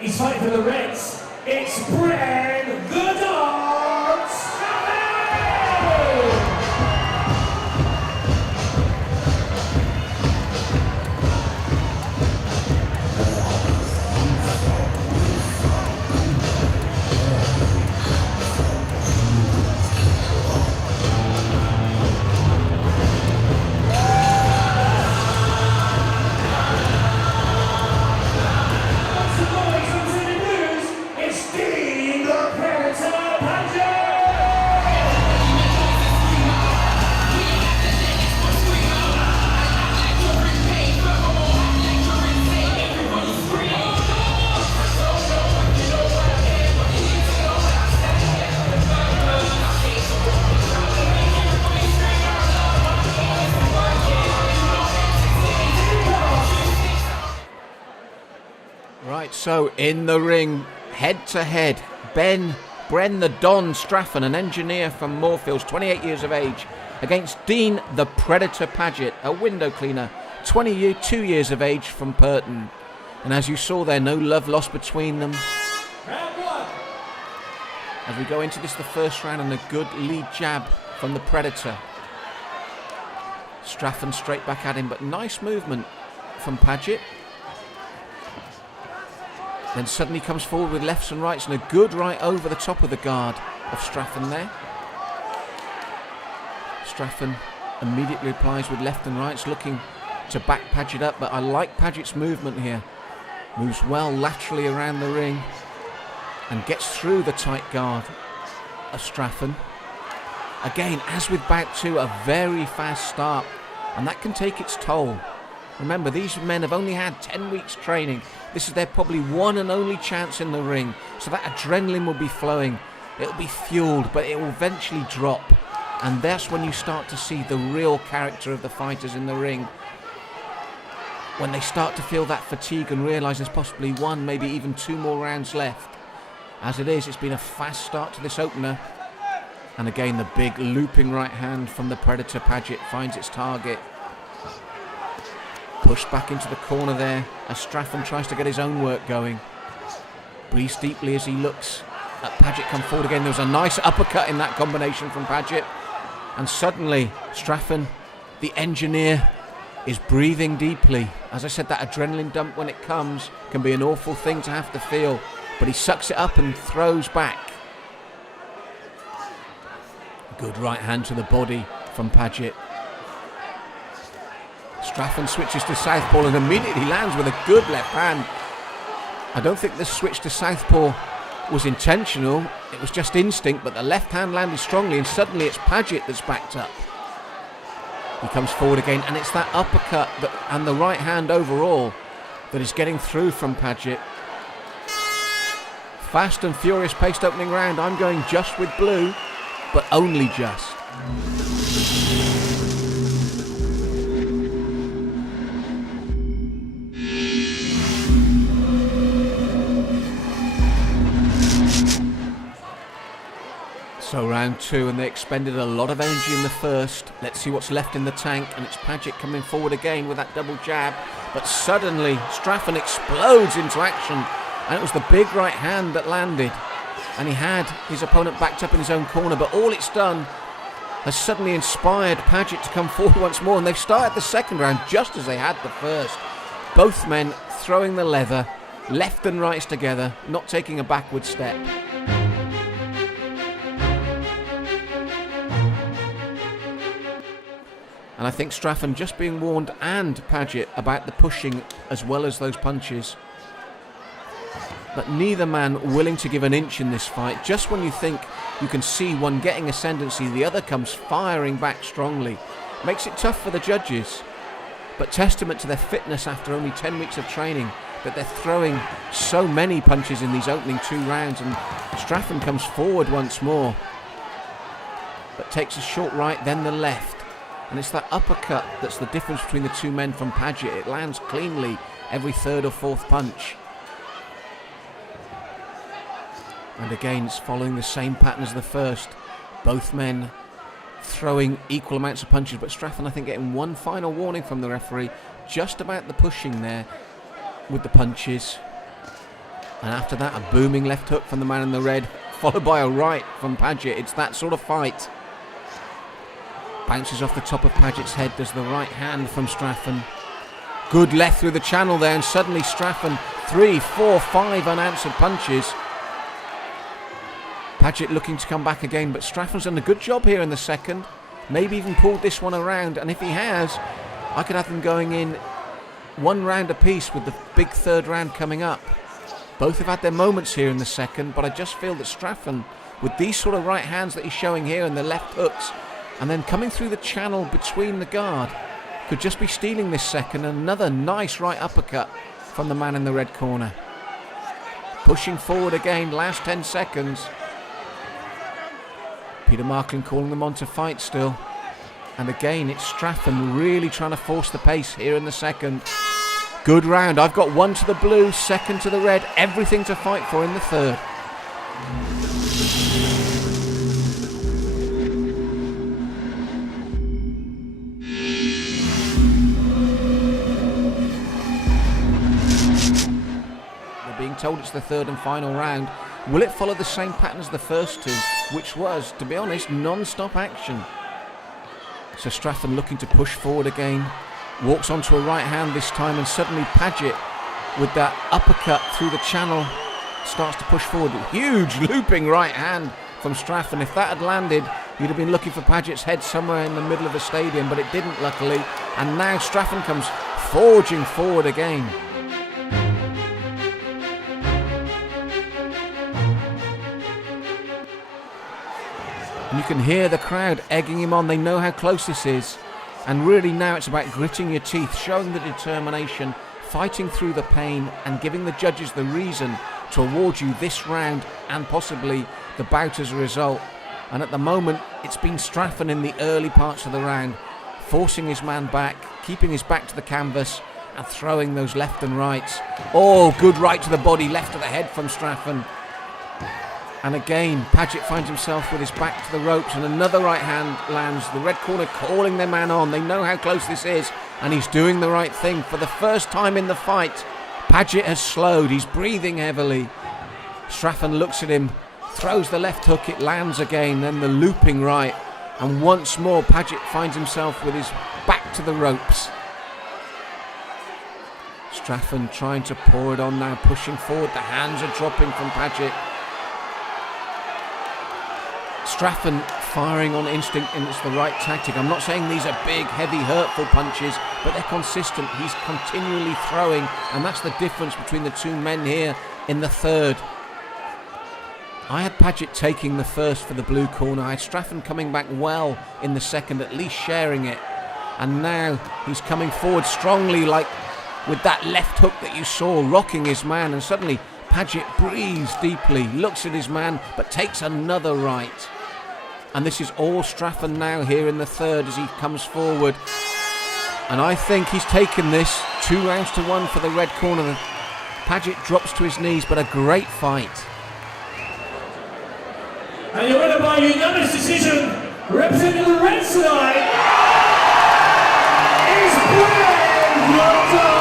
He's fighting for the Reds. It's Bren the Dog Straffen! Right, so in the ring, head to head, Bren the Don Straffen, an engineer from Moorfields, 28 years of age, against Dean the Predator Pagett, a window cleaner, 22 years of age from Purton. And as you saw there, no love lost between them. Round one. As we go into this, the first round, and a good lead jab from the Predator. Straffen straight back at him, but nice movement from Pagett. Then suddenly comes forward with lefts and rights, and a good right over the top of the guard of Straffen there. Straffen immediately replies with left and rights, looking to back Pagett up, but I like Pagett's movement here. Moves well laterally around the ring and gets through the tight guard of Straffen. Again, as with bout two, a very fast start, and that can take its toll. Remember, these men have only had 10 weeks training. This is their probably one and only chance in the ring. So that adrenaline will be flowing. It'll be fueled, but it will eventually drop. And that's when you start to see the real character of the fighters in the ring. When they start to feel that fatigue and realise there's possibly one, maybe even two more rounds left. As it is, it's been a fast start to this opener. And again, the big looping right hand from the Predator Pagett finds its target. Pushed back into the corner there as Straffen tries to get his own work going. Breathes deeply as he looks at Pagett come forward again. There was a nice uppercut in that combination from Pagett. And suddenly, Straffen, the engineer, is breathing deeply. As I said, that adrenaline dump when it comes can be an awful thing to have to feel. But he sucks it up and throws back. Good right hand to the body from Pagett. Straffen switches to southpaw and immediately lands with a good left hand. I don't think this switch to southpaw was intentional. It was just instinct, but the left hand landed strongly, and suddenly it's Pagett that's backed up. He comes forward again, and it's that uppercut and the right hand overall that is getting through from Pagett. Fast and furious paced opening round. I'm going just with blue, but only just. So round two, and they expended a lot of energy in the first. Let's see what's left in the tank, and it's Pagett coming forward again with that double jab. But suddenly, Straffen explodes into action, and it was the big right hand that landed. And he had his opponent backed up in his own corner, but all it's done has suddenly inspired Pagett to come forward once more, and they've started the second round just as they had the first. Both men throwing the leather, left and rights together, not taking a backward step. And I think Straffen just being warned, and Pagett, about the pushing as well as those punches. But neither man willing to give an inch in this fight. Just when you think you can see one getting ascendancy, the other comes firing back strongly. Makes it tough for the judges. But testament to their fitness after only 10 weeks of training, that they're throwing so many punches in these opening two rounds. And Straffen comes forward once more, but takes a short right, then the left. And it's that uppercut that's the difference between the two men from Pagett. It lands cleanly every third or fourth punch. And again, it's following the same pattern as the first. Both men throwing equal amounts of punches, but Straffen, I think, getting one final warning from the referee just about the pushing there with the punches. And after that, a booming left hook from the man in the red, followed by a right from Pagett. It's that sort of fight. Bounces off the top of Pagett's head. Does the right hand from Straffen. Good left through the channel there, and suddenly Straffen, 3, 4, 5 unanswered punches. Pagett looking to come back again, but Straffen's done a good job here in the second. Maybe even pulled this one around, and if he has, I could have them going in 1 round apiece with the big third round coming up. Both have had their moments here in the second, but I just feel that Straffen, with these sort of right hands that he's showing here and the left hooks, and then coming through the channel between the guard, could just be stealing this second. Another nice right uppercut from the man in the red corner. Pushing forward again, last 10 seconds. Peter Marklin calling them on to fight still. And again, it's Straffen really trying to force the pace here in the second. Good round. I've got 1 to the blue, 2nd to the red. Everything to fight for in the 3rd. They're being told it's the 3rd and final round. Will it follow the same pattern as the first 2, which was, to be honest, non-stop action? So Straffen looking to push forward again. Walks onto a right hand this time, and suddenly Pagett, with that uppercut through the channel, starts to push forward. Huge looping right hand from Straffen. If that had landed, you'd have been looking for Pagett's head somewhere in the middle of the stadium, but it didn't, luckily. And now Straffen comes forging forward again. And you can hear the crowd egging him on. They know how close this is. And really now it's about gritting your teeth, showing the determination, fighting through the pain, and giving the judges the reason to award you this round and possibly the bout as a result. And at the moment, it's been Straffen in the early parts of the round, forcing his man back, keeping his back to the canvas, and throwing those left and rights. Oh, good right to the body, left to the head from Straffen. And again, Pagett finds himself with his back to the ropes, and another right hand lands. The red corner calling their man on. They know how close this is, and he's doing the right thing. For the first time in the fight, Pagett has slowed. He's breathing heavily. Straffen looks at him, throws the left hook. It lands again, then the looping right. And once more, Pagett finds himself with his back to the ropes. Straffen trying to pour it on now, pushing forward. The hands are dropping from Pagett. Straffen firing on instinct, and it's the right tactic. I'm not saying these are big, heavy, hurtful punches, but they're consistent. He's continually throwing, and that's the difference between the 2 men here in the 3rd. I had Pagett taking the first for the blue corner. I had Straffen coming back well in the second, at least sharing it. And now he's coming forward strongly, like with that left hook that you saw, rocking his man, and suddenly Pagett breathes deeply, looks at his man, but takes another right. And this is all Straffen now here in the 3rd as he comes forward. And I think he's taken this 2 rounds to 1 for the red corner. Pagett drops to his knees, but a great fight. And you're winner by unanimous decision, representing the red side, is Pagett.